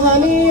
Hallelujah.